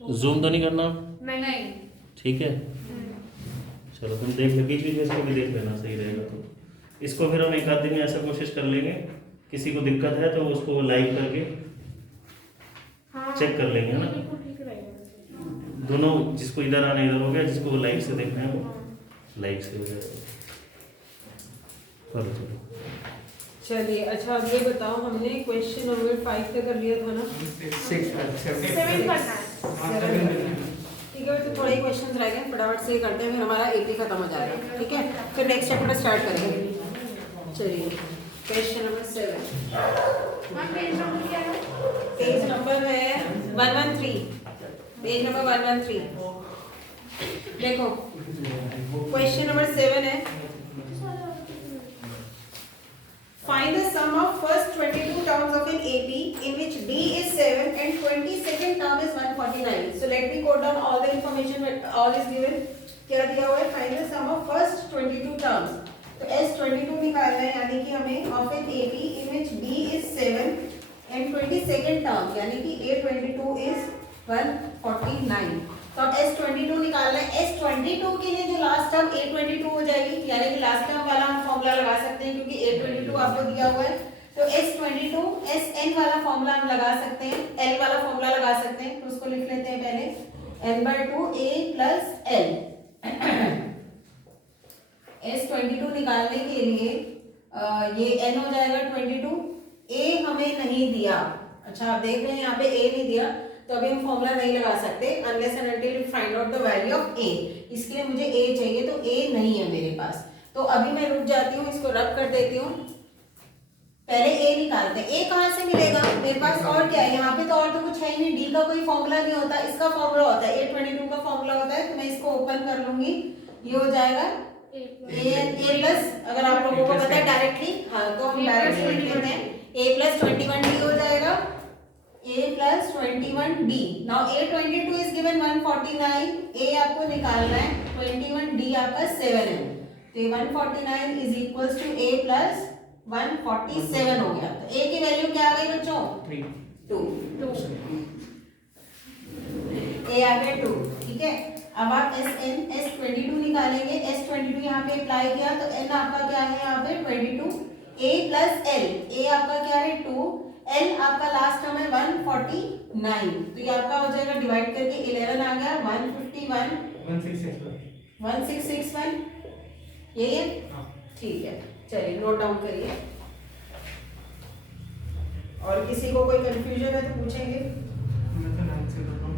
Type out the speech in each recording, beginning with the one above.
Zoom तो नहीं करना? नहीं। ठीक है, चलो तुम देख लो, बीच बीच में इसको भी देख लेना, सही रहेगा। तो इसको फिर हम एक आध दिन में ऐसा कोशिश कर लेंगे, किसी को दिक्कत है तो उसको लाइव करके चेक कर लेंगे, है ना। दोनों, जिसको इधर आना इधर हो गया, जिसको लाइव से देखना है वो लाइव से हो जाएगा। चलो चलो चलिए, अच्छा अब ये बताओ, हमने क्वेश्चन नंबर 5 तक कर लिया था ना? 7 करना है। ठीक है, तो थोड़े ही क्वेश्चंस रह गए, फटाफट से करते हैं, फिर हमारा एपी खत्म हो जाएगा। ठीक है, फिर नेक्स्ट चैप्टर स्टार्ट करेंगे। चलिए, क्वेश्चन नंबर 7। पेज नंबर है 113। Page number 113। देखो, क्वेश्चन नंबर 7 है, find the sum of first 22 terms of an AP in which D is 7 and 22nd term is 149. So let me quote down all the information that all is given. क्या दिया हुआ है? Find the sum of first 22 terms. तो S22 निकालना है, यानी कि हमें of an AP in which D is 7 and 22nd term यानी कि A22 is 149. तो अब S22 निकालना है। S22 के लिए जो लास्ट टर्म A22 हो जाएगी, यानी कि लास्ट टर्म वाला हम फॉर्मूला लगा सकते हैं, क्योंकि A22 आपको दिया हुआ है। तो S22 Sn वाला फॉर्मूला हम लगा सकते हैं, L वाला फॉर्मूला लगा सकते हैं। तो उसको लिख लेते हैं पहले, n/2 A plus L। S22 निकालने के लिए ये n हो जाएगा 22, A हमें नहीं दिया। अच्छा, आप देख रहे हैं यहाँ पे A नहीं दिया, तो अभी हम फॉर्मूला नहीं लगा सकते unless and until we find out the value of A। इसके लिए मुझे A चाहिए, तो A नहीं है मेरे पास। तो अभी मैं रुक जाती हूँ, इसको रब कर देती हूँ। पहले A निकालते हैं। A कहाँ से मिलेगा मेरे पास? और क्या है यहाँ पे? तो और तो कुछ है ही नहीं। D का कोई फॉर्मूला नहीं होता, इसका फॉर्मूला होता है, A22 का फॉर्मूला होता है। तो मैं इसको ओपन कर लूंगी, ये हो जाएगा A प्लस, अगर आप लोगों को पता है डायरेक्टली, हाँ तो हम डायरेक्टली लिख लेते हैं, A प्लस 21D हो जाएगा, A plus 21D। Now A22 is given 149, A आपको निकालना है, 21D आपका 7 है। तो 149 is equals to A plus 147 हो गया। तो A की वैल्यू क्या आ गई बच्चों? 2। A आ गया 2। ठीक है, अब आप S22 निकालेंगे। S22 यहाँ पे अप्लाई किया, तो N आपका क्या है यहाँ पे? 22। A plus L, A आपका क्या है? 2, L आपका लास्ट टर्म है 149। तो ये आपका हो जाएगा, डिवाइड करके 11 आ गया, 151 1661। यही है? ठीक है, चलिए नोट डाउन करिए। और किसी को कोई कंफ्यूजन है तो पूछेंगे। मैं तो 9 से कर रहा हूँ,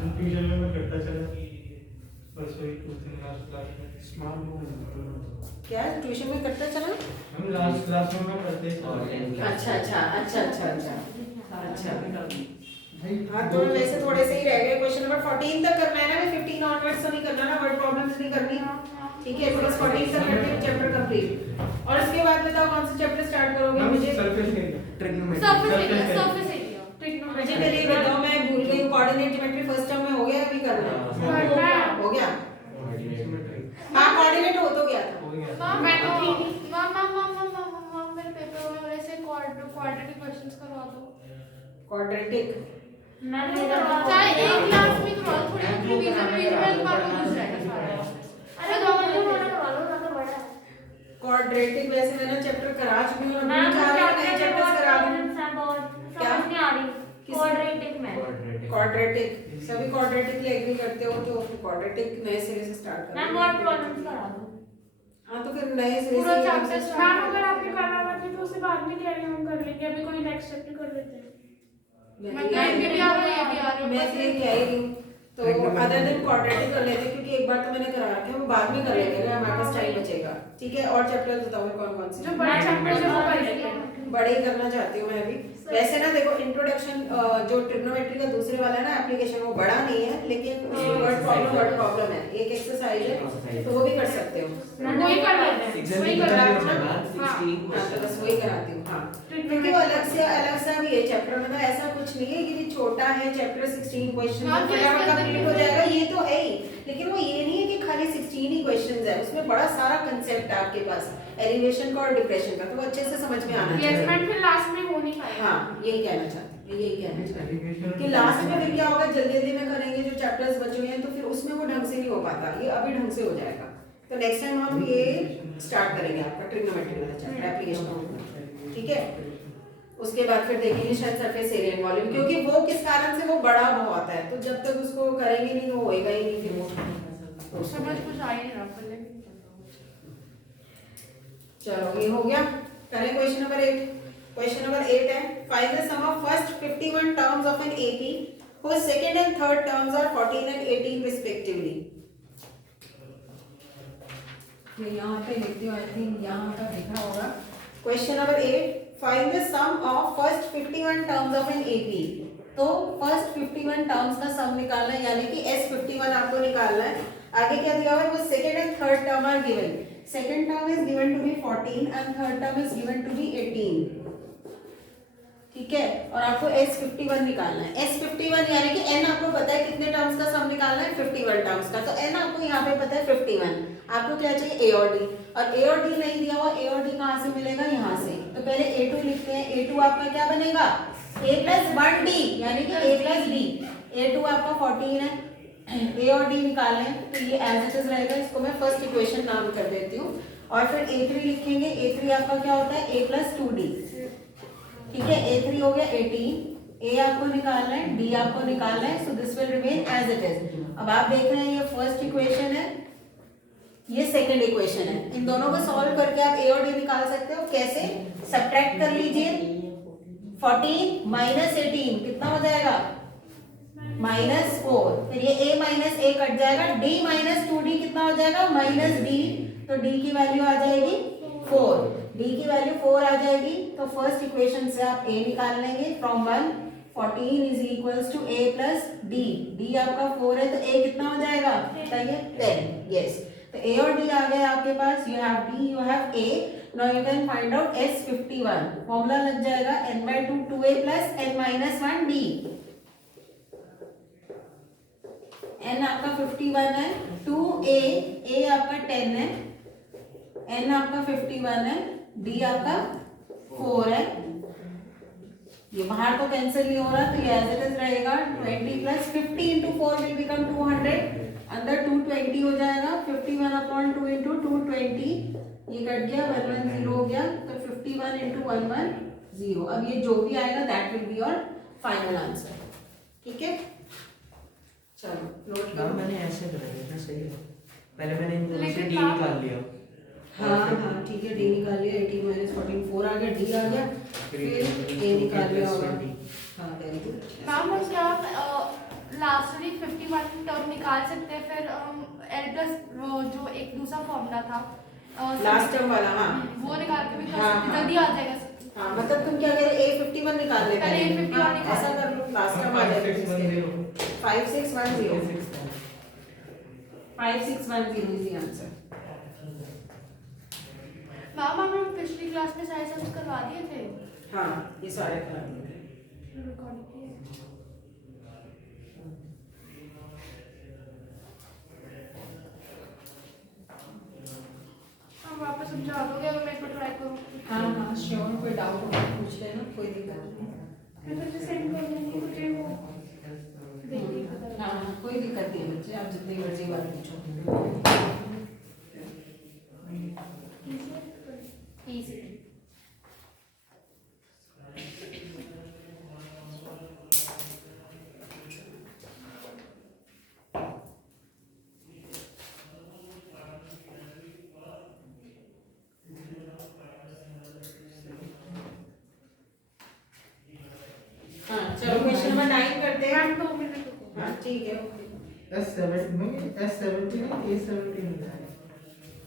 कंफ्यूजन में मैं करता चला, बस वही 2-3 लास्ट क्लास में स्मार्ट हो क्या ट्यूशन में करता चला? हम लास्ट क्लास में करते थे। अच्छा। हाँ, तो वैसे थोड़े से ही रह गए। क्वेश्चन नंबर 14 तक करना है ना, 15 ऑनवर्ड्स तो नहीं करना ना, वर्ड प्रॉब्लम्स नहीं करनी। ठीक है, तो बस 14 तक करते हैं चैप्टर कंप्लीट। और उसके बाद बताओ कौन सा चैप्टर स्टार्ट करोगे? मुझे सरफेस एरिया, सरफेस एरिया। मुझे पहले ये बताओ, मैं भूल गई, कोऑर्डिनेट ज्योमेट्री फर्स्ट टर्म में हो गया, अभी करना है? हो गया। हाँ, कोऑर्डिनेट हो तो गया था। मैं तो मेरे पेपर में वैसे क्वाड्रेटिक क्वेश्चंस करवा दो। क्वाड्रेटिक चाहे एक क्लास में करवा दो, थोड़ी रिवीजन में तुम्हारा यूज रहेगा सारा। अरे दो घंटे करवा लो ना, तो बड़ा क्वाड्रेटिक वैसे मैंने चैप्टर करा चुकी हूं, मैं चाह रही हूं नए चैप्टर्स करा दूं। क्या नहीं आ रही क्वाड्रेटिक में? क्वाड्रेटिक, सभी क्वाड्रेटिक ले एग्री करते हो, तो क्वाड्रेटिक नए सिरे से स्टार्ट करना। मैं वर्ड प्रॉब्लम्स करा दूं। हां, तो फिर नए सिरे पूरा से चैप्टर मैम अगर आपने करना बाकी तो उसे बाद में कह रही हूँ, हम कर लेंगे, अभी कोई नेक्स्ट चैप्टर कर लेते हैं। मैं कह रही हूं, तो अदर देन क्वाड्रेटिक कर लेते हैं, क्योंकि एक बार तो मैंने करा रखा है, वो बाद में कर लेंगे अगर हमारे पास टाइम बचेगा। ठीक है, और चैप्टर्स बताओ कौन कौन से? जो बड़ा चैप्टर है वो कर लेते हैं। बड़े ही करना चाहती हूँ मैं अभी। वैसे ना देखो, इंट्रोडक्शन जो ट्रिग्नोमेट्री का दूसरे वाला है ना एप्लीकेशन, वो बड़ा नहीं है, लेकिन उसमें वर्ड प्रॉब्लम है, एक एक्सरसाइज है, तो वो भी कर सकते हो। वही कर लेते हैं, वही कर लेते हैं। हाँ, बस वही कराती हूँ। हाँ, क्योंकि वो अलग सा भी है चैप्टर, मतलब ऐसा कुछ नहीं है कि छोटा है चैप्टर, 16 क्वेश्चन कंप्लीट हो जाएगा, ये तो है ही, लेकिन वो ये नहीं है कि खाली 16 ही क्वेश्चंस है, उसमें बड़ा सारा कंसेप्ट है आपके पास, एलिवेशन का और डिप्रेशन का, तो वो अच्छे से समझ में आना चाहिए। प्लेसमेंट फिर लास्ट में हो नहीं पाएगा। हाँ, यही कहना चाहती हूँ। यही कहना चाह रही हूँ Education- कि लास्ट में फिर क्या होगा, जल्दी जल्दी में करेंगे जो चैप्टर्स बचे हुए हैं तो फिर उसमें वो ढंग से नहीं हो पाता, ये अभी ढंग से हो जाएगा। तो नेक्स्ट टाइम हम ये स्टार्ट करेंगे आपका ट्रिग्नोमेट्री वाला चैप्टर एप्लीकेशन ऑफ, ठीक है। उसके बाद फिर देखेंगे शायद सरफेस एरिया एंड वॉल्यूम, क्योंकि वो किस कारण से वो बड़ा बहुत है, तो जब तक उसको करेंगे नहीं तो होएगा ही नहीं फिर वो। समझ कुछ आ ही नहीं रहा पहले। चलो ये हो गया। करें क्वेश्चन नंबर 8। क्वेश्चन नंबर 8 है, find the sum of first 51 terms of an AP whose second and third terms are 14 and 18 respectively। मैं यहाँ पे लिखती हूँ, आई थिंक यहाँ का देखा होगा। Question number 8, find the sum of first 51 terms of an AP. तो फर्स्ट 51 टर्म्स का सम निकालना है, यानी कि S51 आपको निकालना है। आगे क्या दिया हुआ है, वो second and third term are given. Second term is given to be 14 and third term is given to be 18, ठीक है। और आपको S51 निकालना है। S51 यानी कि n आपको पता है कितने टर्म्स का सम निकालना है, 51 टर्म्स का। तो n आपको यहाँ पे पता है 51, आपको क्या चाहिए A और D, और A और D नहीं दिया हुआ, A और D कहाँ से मिलेगा, यहाँ से। तो पहले A2 लिखते हैं। A2 आपका क्या बनेगा, A plus 1D, यानी कि A plus D। A2 आपका 14 है, A और D निकालना है, तो ये एज इट इज रहेगा। इसको मैं फर्स्ट इक्वेशन नाम कर देती हूँ। और फिर A3 लिखेंगे। A3 आपका क्या होता है, A plus 2D, ठीक है। A3 हो गया 18, A आपको निकालना है, D आपको निकालना है, so this will remain as it is. अब आप देख रहे हैं ये फर्स्ट इक्वेशन है, ये सेकंड इक्वेशन है। इन दोनों को सॉल्व करके आप A और D निकाल सकते हो। कैसे, सब्ट्रैक्ट कर लीजिए। 14 माइनस 18 कितना हो जाएगा, -4। फिर ये A माइनस A कट जाएगा, D माइनस 2D कितना हो जाएगा, -D। तो D की वैल्यू आ जाएगी 4, D की वैल्यू 4 आ जाएगी। तो फर्स्ट इक्वेशन से आप A निकाल लेंगे from 1, 14 is equals to A plus D। D आपका 4 है, तो A कितना हो जाएगा, बताइए, 10, यस। तो A और D आ गए आपके पास, you have D, you have A। Now you can find out S51। Formula लग जाएगा n/2 2A plus n-1 D। n आपका 51 है, 2A, A आपका 10 है, n आपका 51 है, D आपका 4 है। ये बाहर तो कैंसिल नहीं हो रहा, तो ये एज इट इज रहेगा। 20 प्लस 50 इंटू 4 विल बिकम 200, अंदर 220 हो जाएगा। 51/2 इंटू 220, ये कट गया, 110 हो गया, तो 51 इंटू 110। अब ये जो भी आएगा that will be your final answer, ठीक है। चलो नोट मैम मैंने ऐसे करा है ना, सही है। पहले मैंने इन दोनों से लेकिन डी आप- निकाल लिया। हाँ हाँ ठीक है, D निकाल लिया। 18 माइनस 14 4 आ गया, D आ गया, फिर A निकाल लिया होगा। हाँ वेरी गुड। मैम और क्या लास्टली 51 टर्म निकाल सकते हैं, फिर एल प्लस जो एक दूसरा फॉर्मूला था लास्ट टर्म वाला, हाँ वो निकाल के भी कर हाँ, सकते हाँ। जल्दी आ जाएगा। हाँ, मतलब तुम क्या कह रहे, A51 निकाल ले पहले A51 हाँ, निकाल। ऐसा कर लो, लास्ट टर्म आ जाएगा। 5610 5610 इज द आंसर। मैम हम लोग पिछली क्लास में सारे सम करवा दिए थे, हाँ ये सारे करा दिए। रिकॉर्ड किए। हम वापस समझा दोगे, अगर मैं को ट्राई करूँ। हाँ हाँ श्योर, कोई डाउट हो तो पूछ लेना, कोई दिक्कत नहीं। मैं तो सेंड कर दूँगी, मुझे वो देखिए पता हाँ हाँ कोई दिक्कत नहीं है बच्चे, आप जितनी मर्जी बात पूछो। इजी। हाँ चलो क्वेश्चन नंबर 9 करते हैं। मैम 2 मिनट रुको। हाँ ठीक है, ओके। S70 में S70 में A70 मिला है।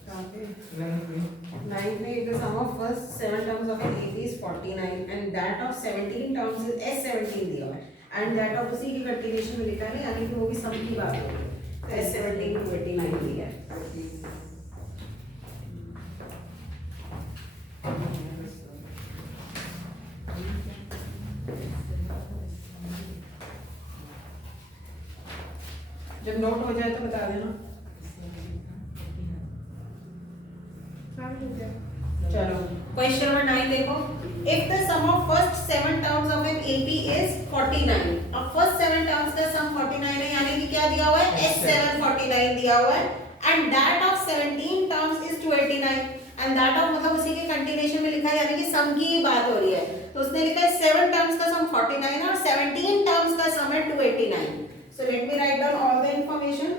कहाँ पे? 9 में 9 में the sum of first 7 terms of an AP is 49 and that of 17 terms is S17 दिया हुआ है and that of उसी की कंटिन्यूएशन में लिखा है, यानी कि वो भी सम की बात है। तो S17 to 89 दिया है। जब नोट हो जाए तो बता देना। मैम हो गया। चलो क्वेश्चन नंबर 9 देखो, if the sum of first 7 terms of an AP is 49। अब फर्स्ट 7 टर्म्स का सम 49 है, यानी कि क्या दिया हुआ है, S7 49 दिया हुआ है, and that of 17 terms is 289, and that of मतलब उसी के कंटिन्यूएशन में लिखा है, यानी कि सम की बात हो रही है, तो उसने लिखा है 7 टर्म्स का सम 49 है और 17 टर्म्स का सम है 289। So let me write down all the information.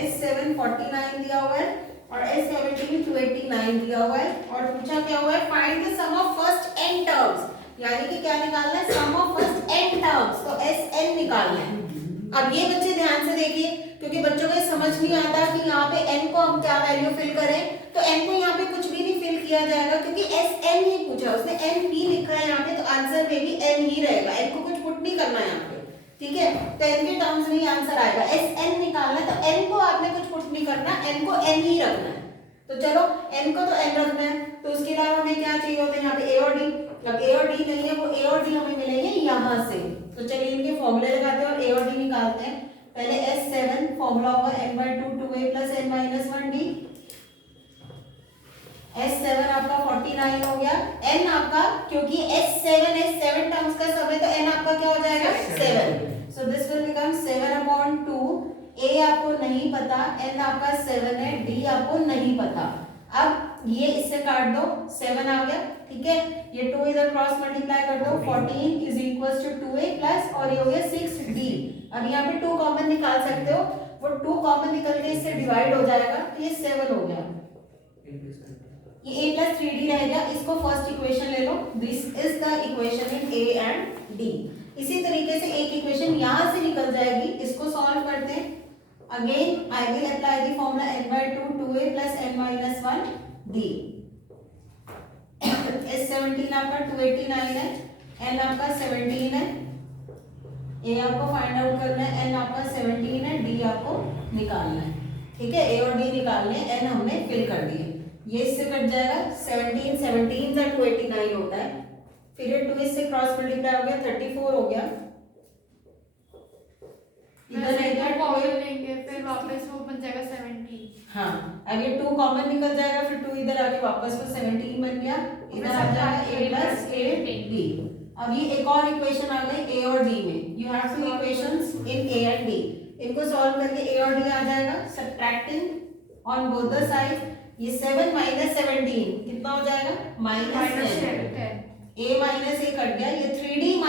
S7 49 दिया हुआ है और S17 289 दिया हुआ है, और पूछा क्या हुआ है, find the sum of first n terms, यानी कि क्या निकालना है, sum of first n terms, तो Sn निकालना है। अब ये बच्चे ध्यान से देखिए, क्योंकि बच्चों को ये समझ नहीं आता कि यहाँ पे n को हम क्या वैल्यू फिल करें, तो n को यहाँ पे कुछ भी नहीं फिल किया जाएगा, क्योंकि Sn ही पूछा, उसने n भी लिखा है यहाँ पे, तो आंसर में भी n ही रहेगा, n को कुछ पुट नहीं करना है यहाँ पे, ठीक है, तो n के टर्म्स में ही आंसर आएगा। Sn निकालना है, तो n को आपने कुछ पुट नहीं करना, n को n ही रखना है, तो चलो n को तो n रखना है, तो उसके अलावा हमें क्या चाहिए होता है यहाँ पे a और d। अब a और d नहीं है, वो a और d हमें मिलेंगे यहाँ से, तो चलिए इनके फॉर्मूले लगाते हैं और a और d निकालते हैं। पहले S7 फॉर्मूला होगा n/2 2a + n-1d। S7 आपका 49 हो गया, n आपका, क्योंकि S7 टर्म्स का सम है, तो n आपका क्या हो जाएगा, 7, सो दिस विल बिकम 7/2। a आपको नहीं पता, n आपका 7 है, d आपको नहीं पता। अब ये इससे काट दो, 7 आ गया, ठीक है, ये 2 इधर क्रॉस मल्टीप्लाई कर दो, 14 is equals to 2a plus, और ये हो गया 6d। अब यहाँ पे 2 कॉमन निकाल सकते हो, वो 2 कॉमन निकल के इससे डिवाइड हो जाएगा, तो ये 7 हो गया, ये a + 3d रह गया, इसको फर्स्ट इक्वेशन ले लो, this is the equation in a and d। इसी तरीके से एक इक्वेशन यहाँ से निकल जाएगी, इसको सॉल्व करते हैं। Again I will apply the formula n/2 2a + n-1d। S17 आपका 289 है, n आपका 17 है, a आपको फाइंड आउट करना है, n आपका 17 है, d आपको निकालना है, ठीक है, a और d निकालने हैं, n हमने फिल कर दिए, ये इससे कट जाएगा, 17 का 289 होता है, फिर ये 2 इससे क्रॉस मल्टीप्लाई हो गया, 34 हो गया, इधर रह गया कॉमन लेंगे, फिर वापस वो बन जाएगा 17। हाँ, अब ये 2 कॉमन निकल जाएगा, फिर 2 इधर आके वापस वो 17 बन गया, इधर आ जाएगा a + a d। अब ये एक और इक्वेशन आ गई a और d में, you have two equations in a and d, इनको सॉल्व करके a और d आ जाएगा, subtracting on both the side, ये 7 - 17 कितना हो जाएगा, -10, a माइनस a कट गया, ये 3d -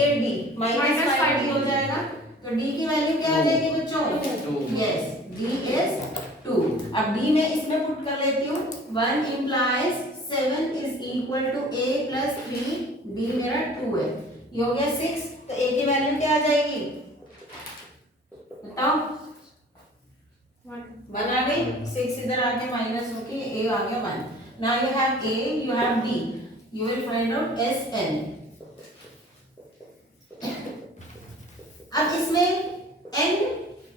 8d -5d हो जाएगा, तो d की वैल्यू क्या आ जाएगी बच्चों, 2, यस, d इज 2। अब d में इसमें पुट कर लेती हूँ, 1 implies 7 is equal to a + 3, d मेरा 2 है, ये हो गया 6, तो a की वैल्यू क्या आ जाएगी, बताओ, 1 आ गई, 6 इधर आके माइनस होके a आ गया 1। Now you have a, you have d, you will find out Sn। अब इसमें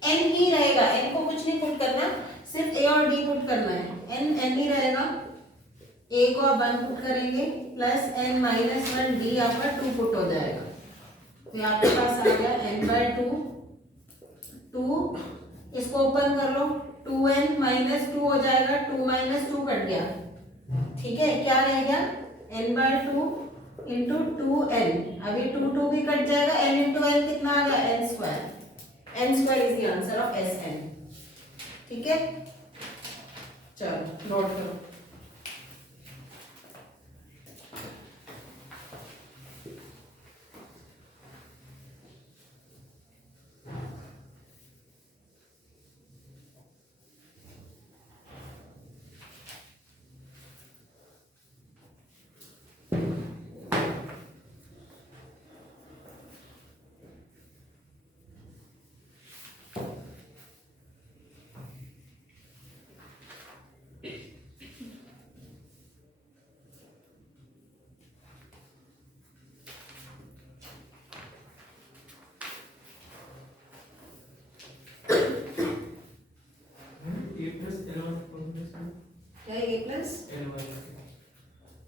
n ही रहेगा, n को कुछ नहीं पुट करना, सिर्फ a और d पुट करना है, n ही रहेगा, a को आप 1 पुट करेंगे प्लस n-1d आपका 2 पुट हो जाएगा, तो आपके पास आ गया n/2, 2, इसको ओपन कर लो, 2n - 2 हो जाएगा, 2 - 2 कट गया, ठीक है, क्या रह गया, n/2 इंटू 2n, अभी 2 भी कट जाएगा, n इंटू n कितना आ गया, n² is the answer of Sn, ठीक है, चलो नोट करो।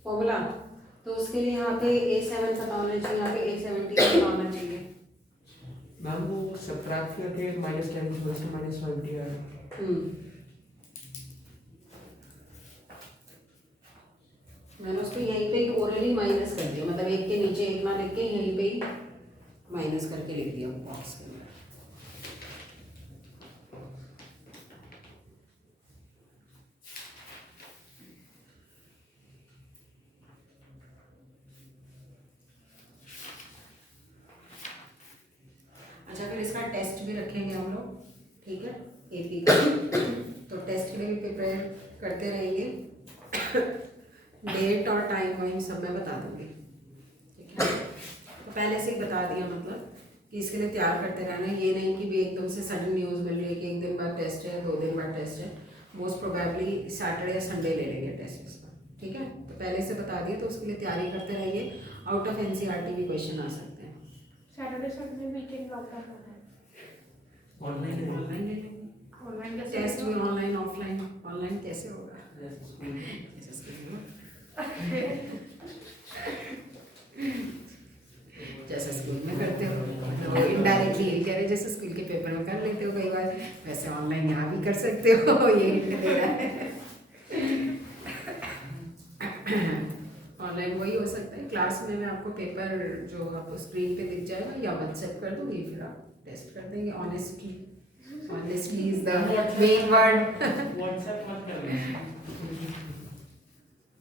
फॉर्मूला, तो उसके लिए यहाँ पे a7 पता होना चाहिए, यहाँ पे a17 पता होना चाहिए। मैम वो सब्ट्रैक्ट करके -10 से -20 है। मैंने उसको यहीं पे ही ओरली माइनस कर दिया, मतलब एक के नीचे एक ना लिख के यहीं पे ही माइनस करके लिख दिया बॉक्स के अंदर। अच्छा, फिर इसका टेस्ट भी रखेंगे हम लोग, ठीक है, एपी का। तो टेस्ट के लिए भी प्रिपेयर करते रहेंगे। डेट और टाइम वाइम सब मैं बता दूंगी, ठीक है। तो पहले से ही बता दिया, मतलब कि इसके लिए तैयार करते रहना है। ये नहीं कि भी एकदम से सडन न्यूज़ मिल रही है कि एक दिन बाद टेस्ट है, 2 दिन बाद टेस्ट है। मोस्ट प्रोबेबली सैटरडे या संडे ले लेंगे टेस्ट इसका, ठीक है। तो पहले से बता दिए, तो उसके लिए तैयारी करते रहिए। आउट ऑफ एनसीईआरटी भी क्वेश्चन आ सकते हैं। सैटरडे संडे वीकेंड लॉकडाउन होता है। ऑनलाइन ऑनलाइन ले लेंगे, ऑनलाइन टेस्ट भी ऑनलाइन ऑफलाइन। ऑनलाइन कैसे होगा? जैसे स्कूल में, जैसे स्कूल में करते हो, तो इनडायरेक्टली यही कह रहे, जैसे स्कूल के पेपर में कर लेते हो कई बार, वैसे ऑनलाइन यहाँ भी कर सकते हो। ये हिंट दे रहा है। ऑनलाइन वही हो सकता है, क्लास में मैं आपको पेपर जो आपको स्क्रीन पे दिख जाएगा या व्हाट्सएप कर दूँगी, फिर आप टेस्ट कर देंगे। Honestly, honestly is the main word. WhatsApp मत करना,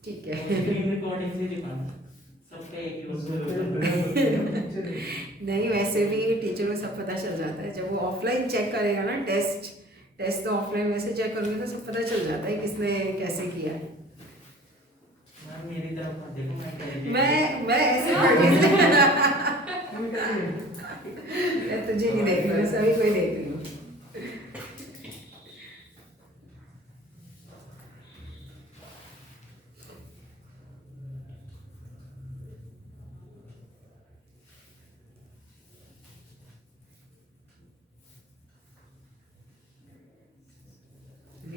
ठीक है। स्क्रीन रिकॉर्डिंग से दिखाना, सबका एक ही होता है। नहीं, वैसे भी टीचर को सब पता चल जाता है। जब वो ऑफलाइन चेक करेगा ना टेस्ट तो ऑफलाइन वैसे चेक करोगे तो सब पता चल जाता है किसने कैसे किया है। मेरी तरफ मत देखो, मैं ऐसे करके मैं तुझे नहीं देख रही, सभी कोई देख रही हूँ।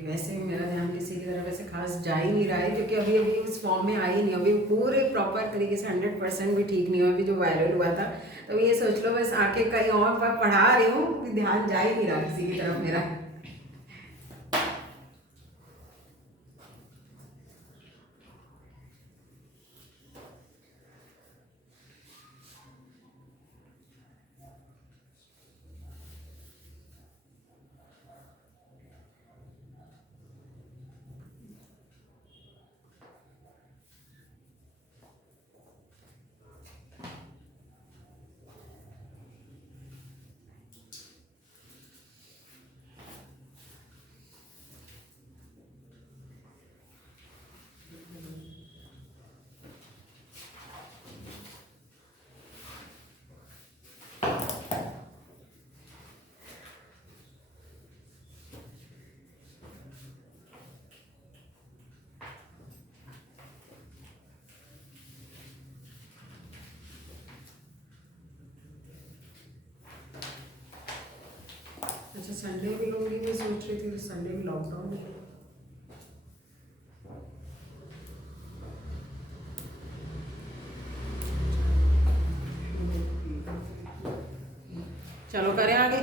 वैसे मेरा ध्यान किसी की तरफ वैसे खास जा ही नहीं रहा है, क्योंकि अभी उस फॉर्म में आई नहीं, अभी पूरे प्रॉपर तरीके से 100% भी ठीक नहीं हुआ। अभी जो वायरल हुआ था, तो ये सोच लो बस आके कहीं और पढ़ा रही हूँ, ध्यान जा ही नहीं रहा किसी की तरफ मेरा। अच्छा, संडे भी होगी, मैं सोच रही थी संडे भी लॉकडाउन है। चलो करें आगे।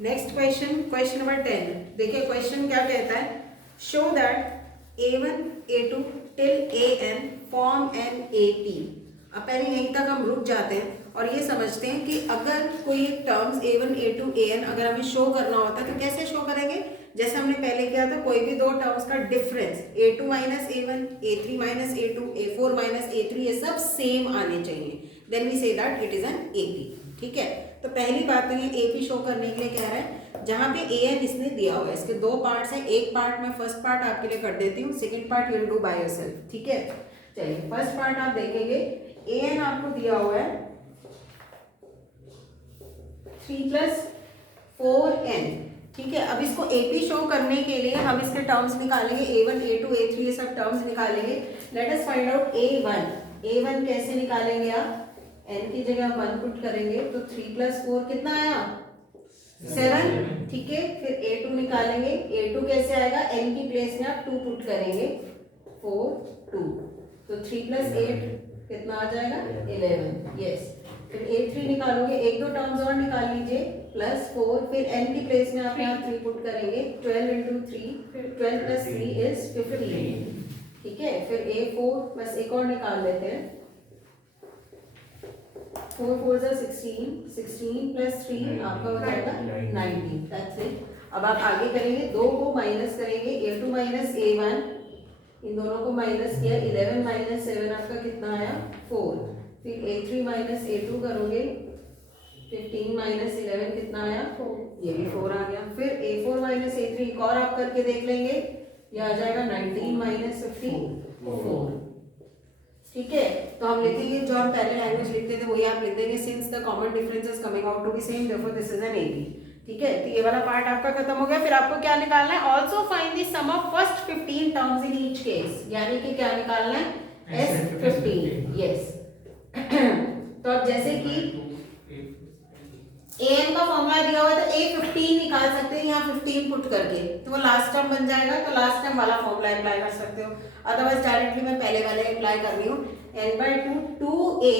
Next question number 10। देखिए क्वेश्चन क्या कहता है, show that A1 A2 till AN form an AP। अब पहले यहीं तक हम रुक जाते हैं और ये समझते हैं कि अगर कोई टर्म्स A1 A2 AN अगर हमें शो करना होता है तो कैसे शो करेंगे। जैसे हमने पहले किया था, कोई भी दो टर्म्स का difference A2 minus A1, A3 minus A2, A4 minus A3, ये सब सेम आने चाहिए, then we say that it is an AP। ठीक है, तो पहली बात तो ये AP शो करने के लिए कह रहा है, जहाँ पे AN इसने दिया हुआ है, इसके दो पार्ट्स हैं, एक पार्ट मैं फर्स्ट पार्ट आपके लिए कर देती हूँ, second part you will do by yourself. ठीक है, चलिए फर्स्ट पार्ट आप देखेंगे, AN आपको दिया हुआ है 3 + 4n। ठीक है, अब इसको AP शो करने के लिए हम इसके टर्म्स निकालेंगे, A1 A2 A3 ये सब टर्म्स निकालेंगे। Let us find out A1 कैसे निकालेंगे आप, n की जगह 1 पुट करेंगे तो 3 + 4 कितना आया 7। ठीक है, फिर A2 निकालेंगे, A2 कैसे आएगा, n की प्लेस में आप 2 पुट करेंगे 4 2, तो 3 + 8 कितना आ जाएगा 11। यस, फिर A3 निकालोगे, एक दो टर्म्स और निकाल लीजिए, +4, फिर n की प्लेस में आप यहाँ 3 पुट करेंगे, 12 × 3, 12 + 3 is 15। ठीक है, फिर A4 बस एक और निकाल लेते हैं, 4 4 16, 16 प्लस 3 आपका हो जाएगा 19, दैट्स इट। अब आप आगे करेंगे, दो को माइनस करेंगे, A2 माइनस A1, इन दोनों को माइनस किया, 11 माइनस 7 आपका कितना आया 4, फिर A3 माइनस A2 करोगे, 15 माइनस 11 कितना आया 4, ये भी 4 आ गया। फिर A4 माइनस A3 एक और आप करके देख लेंगे, ये आ जाएगा 19 माइनस 15 4। ठीक है, तो हम लिखेंगे जो हम पहले लैंग्वेज लिखते थे वही आप लिख देंगे, since the common difference is coming out to be same therefore this is an AB। ठीक है, तो ये वाला पार्ट आपका खत्म हो गया। फिर आपको क्या निकालना है, also find the sum of first 15 terms in each case, यानी कि क्या निकालना है S15। यस तो अब जैसे कि an का फॉर्मूला दिया हुआ है तो A15 निकाल सकते हैं, यहाँ 15 पुट करके तो वो लास्ट टर्म बन जाएगा, तो लास्ट टर्म वाला फॉर्मूला अप्लाई कर सकते हो, अदरवाइज डायरेक्टली मैं पहले वाले अप्लाई कर रही हूँ। n/2 2a,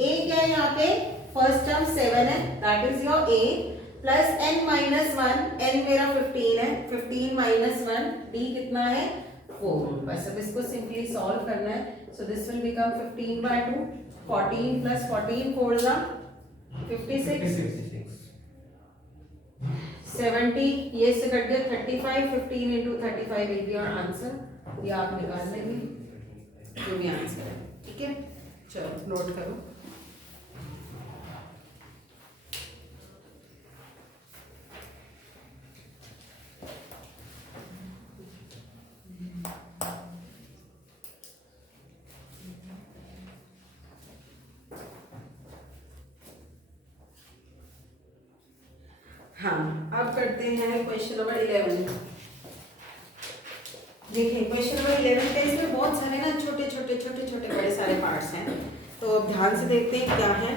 a क्या है यहाँ पे फर्स्ट टर्म 7 है, that is your a, plus n-1, n मेरा 15 है, 15 माइनस 1, d कितना है 4। बस अब इसको सिंपली सॉल्व करना है, so this will become 15/2, 14 plus 14 4 56, 70, ये से कट गया 35, 15 into 35 will be your answer। ये आप निकाल लेंगे जो भी आंसर है। ठीक है, चलो नोट करो। हाँ, अब करते हैं क्वेश्चन नंबर 11। देखिए क्वेश्चन नंबर 11 के इसमें बहुत सारे ना छोटे बड़े सारे पार्ट्स हैं, तो अब ध्यान से देखते हैं क्या है।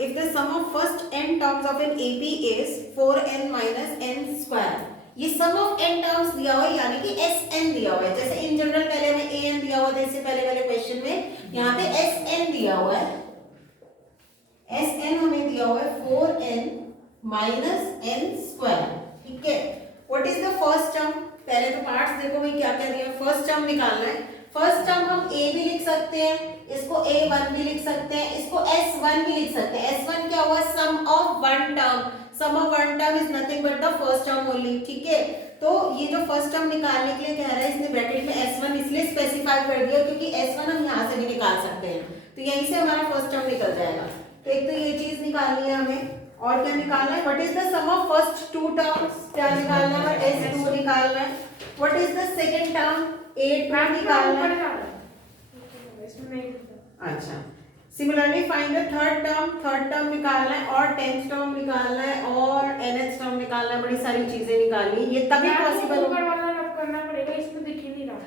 If the sum of first n terms of an AP is 4n minus n square, ये सम ऑफ n टर्म्स दिया हुआ है यानी कि Sn दिया हुआ है, जैसे इन जनरल पहले हमें an दिया हुआ था, इससे पहले वाले क्वेश्चन में यहाँ पे Sn दिया हुआ है, Sn हमें दिया हुआ है 4n माइनस n स्क्वायर। ठीक है, what is the first term, पहले तो पार्ट्स देखो भाई क्या क्या दिया, फर्स्ट टर्म निकालना है। फर्स्ट टर्म हम a भी लिख सकते हैं, इसको a1 भी लिख सकते हैं, इसको s1 भी लिख सकते हैं। s1 क्या हुआ, sum of one term, sum of one term is nothing but the first term only. ठीक है, तो ये जो फर्स्ट टर्म निकालने के लिए कह रहा है, इसने ब्रैकेट में s1 इसलिए स्पेसिफाई कर दिया क्योंकि s1 हम यहाँ से भी निकाल सकते हैं, तो यहीं से हमारा फर्स्ट टर्म निकल जाएगा। तो एक तो ये चीज निकालनी है हमें, और क्या निकालना है, what is the sum of first two terms, क्या निकालना है, s2 निकालना है। What is the second term, a2 निकालना है। अच्छा, similarly find the third term निकालना है, और 10th टर्म निकालना है, और nth टर्म निकालना है, बड़ी सारी चीजें निकालनी है, ये तभी पॉसिबल होगा। करना पड़ेगा, इसमें दिख ही नहीं रहा।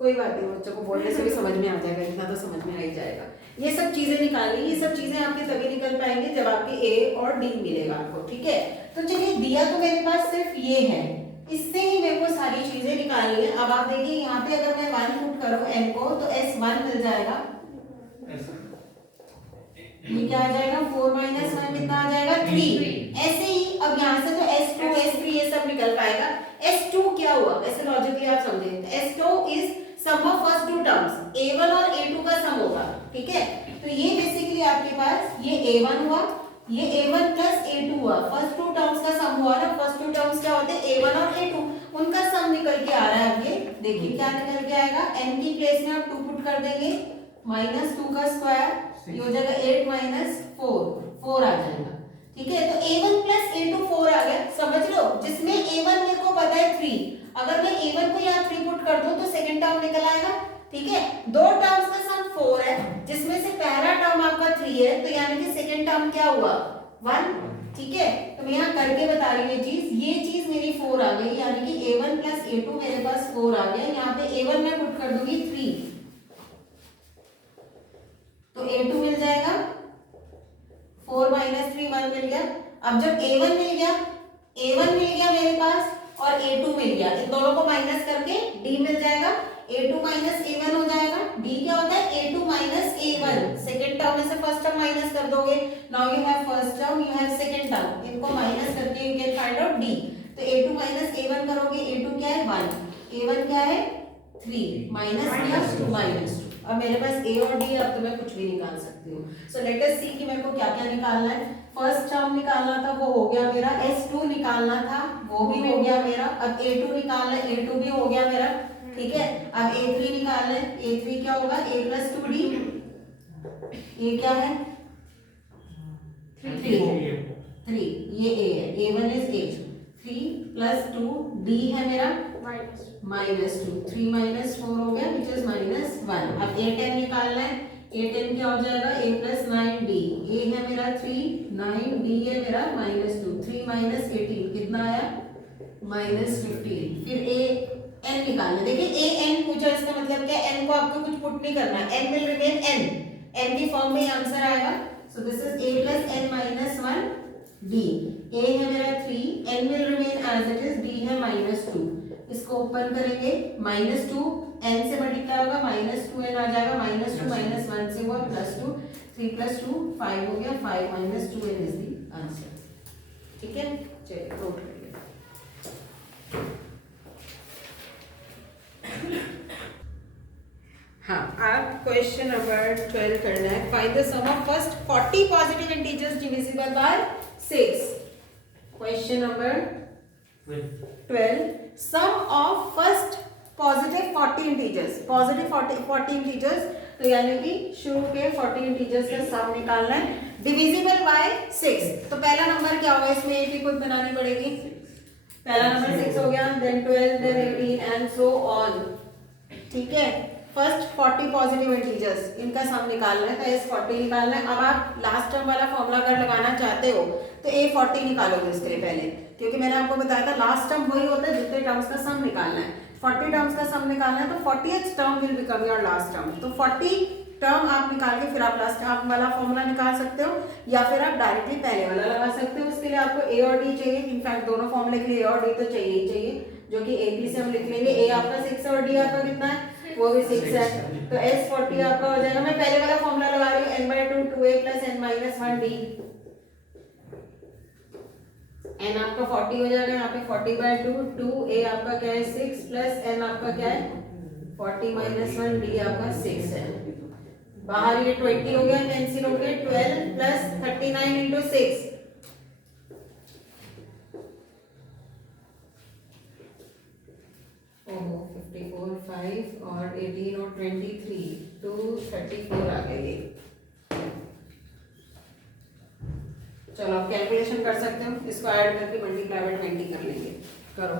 कोई बात नहीं, बच्चों को बोलने से भी समझ में आ जाएगा, इतना तो समझ में आ ही जाएगा। ये सब चीजें निकालनी, ये सब चीजें आपके तभी निकल पाएंगे जब आपके A और D मिलेगा आपको। ठीक है, तो चलिए दिया तो मेरे पास सिर्फ ये है, इससे ही मेरे को सारी चीजें निकालनी है। अब आप देखिए यहाँ पे अगर मैं 1 पुट करूँ n को तो S1 मिल जाएगा, ये क्या आ जाएगा 4 माइनस 1 कितना आ जाएगा 3। ऐसे ही अब यहाँ से तो S2 S3 ये सब निकल पाएगा। S2 क्या हुआ, ऐसे लॉजिकली आप समझेंगे, S2 is sum of first two terms, A1 और A2 का सम होगा। ठीक है, तो ये बेसिकली आपके पास ये A1 हुआ, ये A1 प्लस A2 हुआ, फर्स्ट टू टर्म्स का सम हुआ ना। फर्स्ट टू टर्म्स क्या होते हैं, A1 और A2, उनका सम निकल के आ रहा है। अब ये देखिए क्या निकल के आएगा, n की प्लेस में आप 2 पुट कर देंगे, -2 का स्क्वायर, ये हो जाएगा 8 माइनस 4 आ जाएगा। ठीक है, तो A1 प्लस A2 4 आ गया, समझ लो, जिसमें A1 मेरे को पता है 3, अगर मैं A1 को यहाँ 3 पुट कर दूं तो सेकंड टर्म निकल आएगा। ठीक है, दो टर्म्स का सम 4 है, जिसमें से पहला टर्म आपका 3 है, तो यानी कि सेकंड टर्म क्या हुआ 1। ठीक है, तो मैं यहाँ करके बता रही हूँ ये चीज मेरी 4 आ गई, यानी कि A1 प्लस A2 मेरे पास 4 आ गया। यहाँ पे A1 मैं पुट कर दूंगी 3, तो A2 मिल जाएगा, 4 माइनस 3 1 मिल गया। अब जब A1 मिल गया मेरे पास और A2 मिल गया, इन दोनों को माइनस करके D मिल जाएगा, A2 माइनस A1 हो जाएगा। D क्या होता है, A2 minus A1, second term में से फर्स्ट टर्म माइनस कर दोगे। Now you have first term, you have second term, इनको माइनस करके you can find out D। तो A2 माइनस A1 करोगे, A2 क्या है 1, A1 क्या है 3 माइनस 2 माइनस 2। अब मेरे पास a और d है, अब तो मैं कुछ भी निकाल सकती हूँ। सो लेट अस सी कि मेरे को क्या क्या निकालना है। फर्स्ट टर्म निकालना था, वो हो गया मेरा। s2 निकालना था, वो भी हो गया मेरा। अब a2 निकालना है, a2 भी हो गया मेरा, ठीक है। अब a3 निकालना है, a3 क्या होगा, a प्लस 2d। ये क्या है, 3, ये a है, a1 is a। 3 plus 2 d है मेरा -2। 3 माइनस 4 हो गया विच इज -1। अब a10 निकालना है, a10 क्या हो जाएगा, a प्लस 9d। a है मेरा 3, 9d है मेरा -2। 3 माइनस 18 कितना आया, -15। फिर a n निकालना है। देखिए a n पूछा, इसका मतलब क्या है, n को आपको कुछ पुट नहीं करना, n विल रिमेन n की फॉर्म में आंसर आएगा। So this is a plus n minus 1 d। a है मेरा 3, n will remain as it is, d है -2। इसको ओपन करेंगे, -2 n से मल्टीप्लाई होगा, -2n आ जाएगा, -2 -1 से हुआ +2, 3 + 2 5 हो गया, 5 - 2n इज द आंसर। ठीक है, चलिए नोट करिए। हाँ, आप क्वेश्चन नंबर 12 करना है। Find the sum of first 40 positive integers divisible by 6। Question number 12, sum of first positive 40 integers. Positive 40 integers, तो यानी कि शुरू के 40 इंटीजर्स का सम निकालना है डिविजिबल बाय 6। तो पहला नंबर क्या होगा, इसमें एक ही खुद बनानी पड़ेगी। पहला नंबर 6 हो गया, then 12, then 18 and so on. ठीक है, फर्स्ट 40 पॉजिटिव इंटीजर्स, इनका सम निकालना है, तो S40 निकालना है। अब आप लास्ट टर्म वाला फॉर्मूला अगर लगाना चाहते हो तो A40 निकालोगे इसके लिए पहले, क्योंकि मैंने आपको बताया था लास्ट टर्म वही होता है जितने टर्म्स का सम निकालना है। 40 टर्म्स का सम निकालना है, तो 40th term will become your last term. तो 40 टर्म आप निकाल के फिर आप लास्ट टर्म वाला फॉर्मूला निकाल सकते हो, या फिर आप डायरेक्टली पहले वाला लगा सकते हो। उसके लिए आपको A और D चाहिए, इनफैक्ट दोनों फॉर्मूले के लिए A और D तो चाहिए ही चाहिए, जो कि AP से हम लिख लेंगे। A आपका 6 और D आपका कितना है, वो भी 6 है, तो S40 आपका हो जाएगा। मैं पहले वाला फॉर्मूला लगा रही हूँ, n/2 2a + n-1d। n आपका 40 हो जाएगा, यहाँ पे 40/2, 2a आपका क्या है 6 प्लस n आपका क्या है 40 - 1d आपका 6 है। बाहर ये 20 हो गया, कैंसिल हो गया, 12 प्लस 39 इंटू 6, ओहो 54, 5 और 18 और 23, 234 आ गए ये। चलो आप कैलकुलेशन कर सकते हो, इसको ऐड करके मल्टीप्लाई बाय 20 कर लेंगे। करो,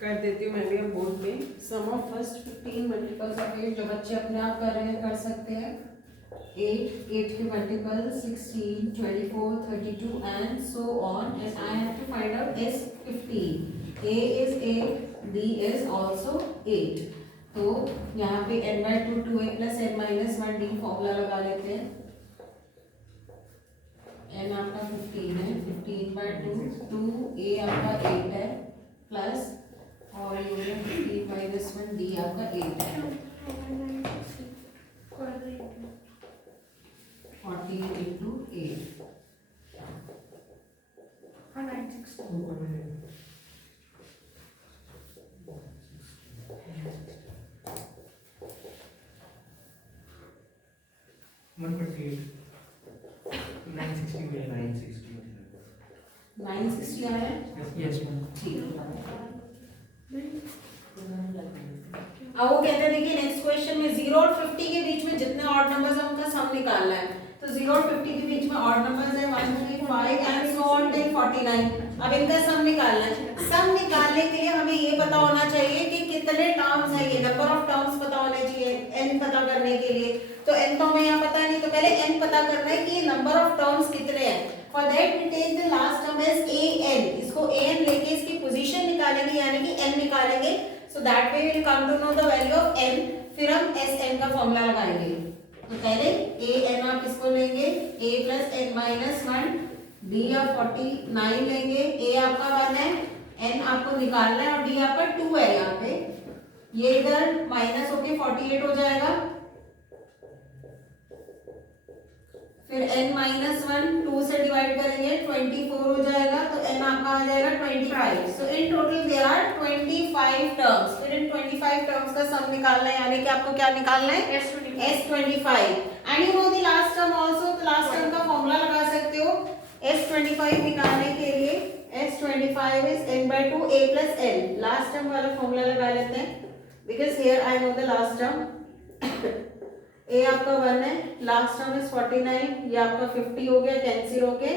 कर देती हूँ मैं भी बोर्ड पे। सम ऑफ फर्स्ट 15 मल्टीपल्स ऑफ 8, जो बच्चे अपने आप कर रहे हैं कर सकते हैं। 8 के multiple 16, 24, 32 and so on, and I have to find out S15. A is 8, D is also 8. तो यहाँ पे n/2 2a + n-1d फॉर्मूला लगा लेते हैं। n आपका 15 है, 15/2 2a आपका 8 है, प्लस और ये 15 - 1d आपका 8 है। 40 into 8, 960 आया है। Yes, ma'am. ठीक है, अब वो कहते हैं देखिए नेक्स्ट क्वेश्चन में 0 और 50 के बीच में जितने ऑड नंबर्स हैं उनका सम निकालना है। तो 0 और 50 के बीच में ऑड नंबर्स है 1 3 5 एंड सो ऑन टिल 49। अब इनका सम निकालना है। सम निकालने के लिए हमें ये पता होना चाहिए कि कितने टर्म्स है, ये नंबर ऑफ टर्म्स पता होने चाहिए n पता करने के लिए। तो n तो हमें यहाँ पता नहीं, तो पहले n पता करना है कि नंबर ऑफ टर्म्स कितने हैं। For that we take the last term as an, इसको an लेके इसकी पोजीशन निकालेंगे यानी कि n निकालेंगे। So that way we will come to know the value of n, फिर हम Sn का फॉर्मूला लगाएंगे। तो पहले an आप इसको लेंगे, a + n-1, d आप 49 लेंगे, a आपका 1 है, n आपको निकालना है और d आपका 2 है। यहाँ पे ये इधर माइनस होके 48 हो जाएगा, फिर n माइनस 1 2 से डिवाइड करेंगे 24 हो जाएगा, तो n आपका आ जाएगा 25। So in total there are 25 terms. फिर इन 25 टर्म्स का सम निकालना है, यानी कि आपको क्या निकालना है? S25। And you know the last term also, तो लास्ट टर्म का फॉर्मूला लगा सकते हो S25 निकालने के लिए। S25 is n/2 a plus n। Last term वाला फॉर्मूला लगा लेते हैं, because here I know the last term. a आपका 1 है, लास्ट टर्म इज 49, ये आपका 50 हो गया, कैंसिल हो के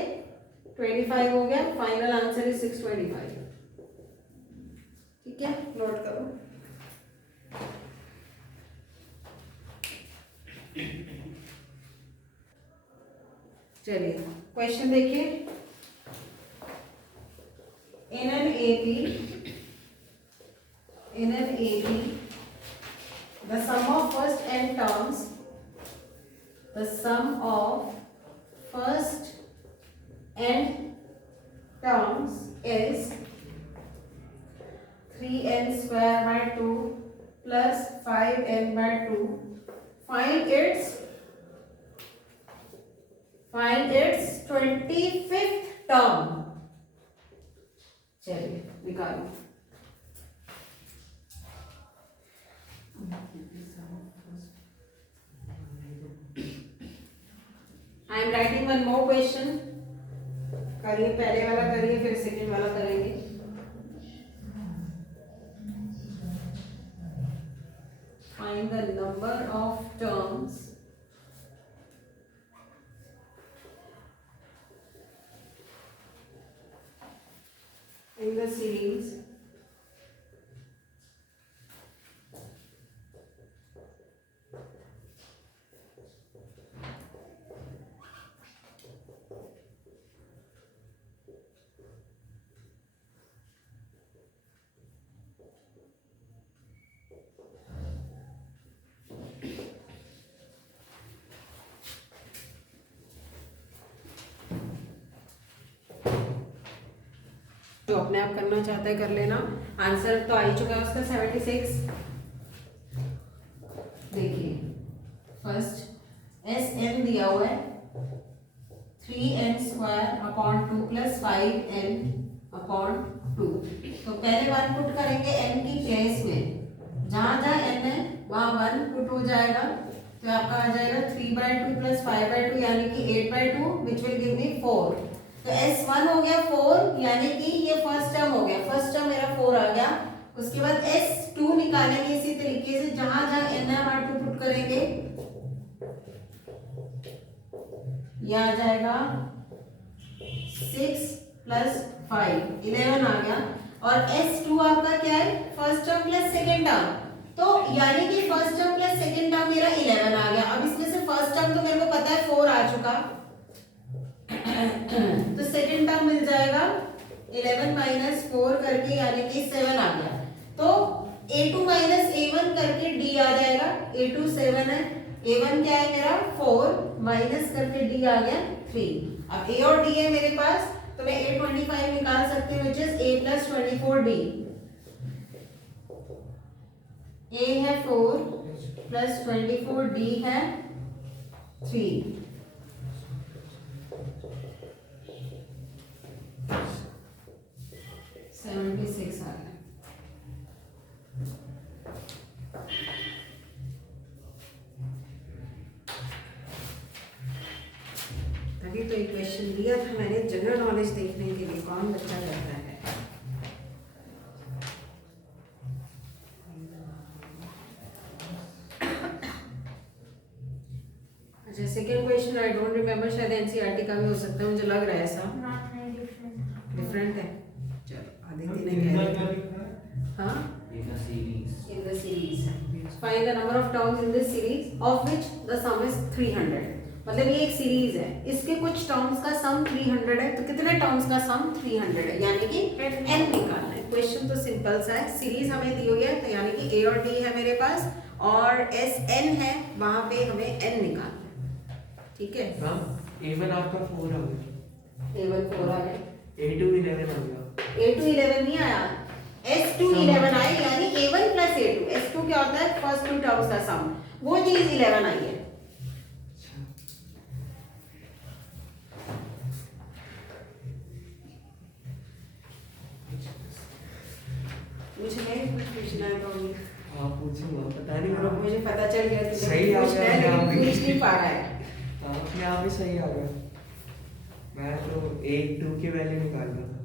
25 हो गया, फाइनल आंसर इज 625। ठीक है, नोट करो। चलिए क्वेश्चन देखिए। In an AP the sum of first n terms, the sum of first n terms is 3n square by 2 plus 5n by 2. Find its 25th term। चलिए निकालो। I am writing one more question. करिए, पहले वाला करिए, फिर second वाला करेंगे। Find the number of terms in the series जो अपने आप करना चाहता है कर लेना। आंसर तो आ ही चुका है उसका 76। देखिए फर्स्ट SN दिया हुआ है 3n square upon 2 plus 5n upon 2। तो पहले 1 पुट करेंगे n की प्लेस में, जहां जहां n है वहां 1 पुट हो जाएगा, तो आपका आ जाएगा 3/2 प्लस 5/2 यानी कि 8/2 विच विल गिव मी 4। तो S1 हो गया 4, यानी कि ये फर्स्ट टर्म हो गया, फर्स्ट टर्म मेरा 4 आ गया। उसके बाद S2 निकालेंगे इसी तरीके से, जहां जहां n है वहां 2 पुट करेंगे, ये आ जाएगा 6 प्लस 5 11 आ गया। और S2 आपका क्या है? First term plus second term, तो यानी कि first term plus second term मेरा 11 आ गया। अब इसमें से फर्स्ट टर्म तो मेरे को पता है 4 आ चुका, तो सेकेंड टर्म मिल जाएगा 11 माइनस 4 करके, यानी कि 7 आ गया। तो A2 माइनस A1 करके D आ जाएगा। A2 7 है, A1 क्या है मेरा 4, माइनस करके D आ गया 3। अब A और D है मेरे पास, तो मैं A25 निकाल सकती हूँ, which is A plus 24D। A है 4 प्लस 24D है 3। 76 आ गया। तभी तो एक क्वेश्चन दिया था मैंने जनरल नॉलेज देखने के लिए, कौन बच्चा करता है। अच्छा second question I don't remember, शायद एनसीईआरटी का भी हो सकता है, मुझे लग रहा है ऐसा। डिफरेंट है। चलो आदित्य ने कह दिया। हाँ, in the series find the number of terms in this series of which the sum is 300। मतलब ये एक सीरीज है, इसके कुछ टर्म्स का सम 300 है, तो कितने टर्म्स का सम 300 है, यानी कि n निकालना है। क्वेश्चन तो सिंपल सा है, सीरीज हमें दी हुई है, तो यानी कि A और D है मेरे पास, और SN है, वहां पे हमें n निकालना है। ठीक है, A1 आपका 4 आ गया, A1 4 आ गया, A2 11 आ गया, A2 11 नहीं आया, S2 11 आई, यानी A1 प्लस A2। S2 क्या होता है? फर्स्ट 2 टर्म्स का सम, वो चीज 11 आई है। पूछूंगा, पता नहीं मेरा मुझे पता चल गया तुझे सही आ पूछना गया है, अपने आप लेकिन ही। पूछ नहीं पा रहा है। अपने आप ही सही आ गया। मैं तो 1 2 की वैल्यू निकाल रहा था।